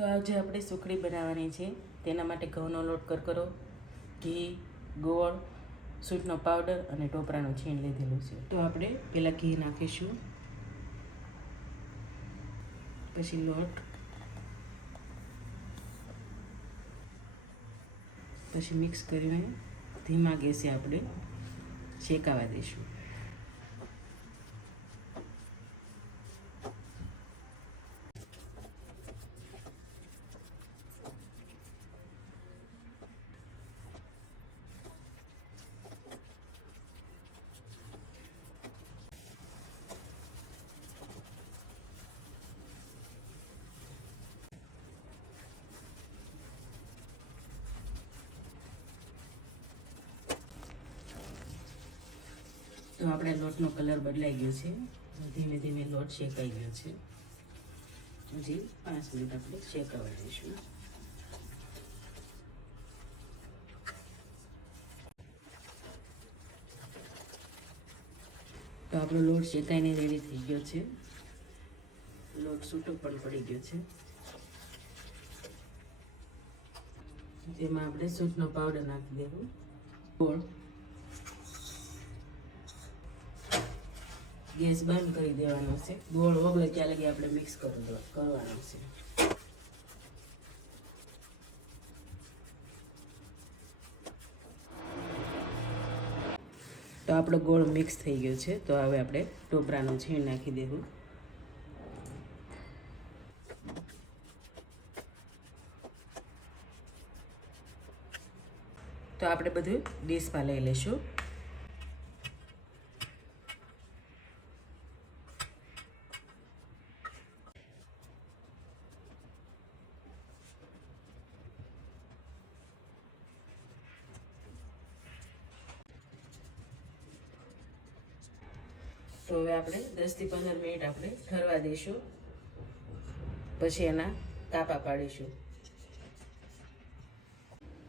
તો આજે આપણે સુખડી બનાવવાની છે, તેના માટે ઘઉંનો લોટ કરકરો, ઘી, ગોળ સૂટનો પાવડર અને ટોપરાનું છીણ લીધેલું છે. તો આપણે પહેલાં ઘી નાખીશું. પછી લોટ. પછી મિક્સ કરીને ધીમા ગેસે આપણે શેકાવા દઈશું. તો આપણે લોટનો કલર બદલાઈ ગયો છે. ધીમે ધીમે લોટ શેકાઈ ગયો છે. હજી પાંચ મિનિટ આપણે શેકાવા દઈશું તો આપણો લોટ શેકાઈને રેડી થઈ ગયો છે. લોટ છૂટો પણ પડી ગયો છે. તેમાં આપણે સૂટનો પાવડર નાખી દેવું. ગોળ. ગેસ બંધ કરી દેવાનો છે. ગોળ ઓગળે ત્યાં લગી આપણે મિક્સ કરી કરવાનો છે. તો આપણો ગોળ મિક્સ થઈ ગયો છે. તો હવે આપણે ટોપરાનું છીણ નાખી દેવું. તો આપણે બધું ડીશમાં લઈ લઈશું. તો હવે આપણે દસથી પંદર મિનિટ આપણે ઠરવા દઈશું. પછી એના કાપા પાડીશું.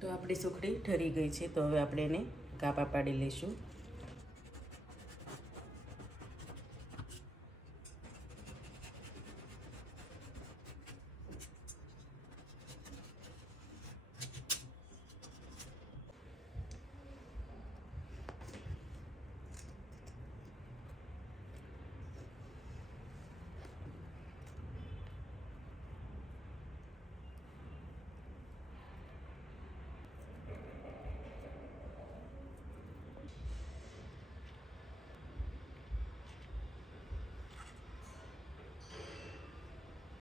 તો આપણી સુખડી ઠરી ગઈ છે, તો હવે આપણે એને કાપા પાડી લઈશું.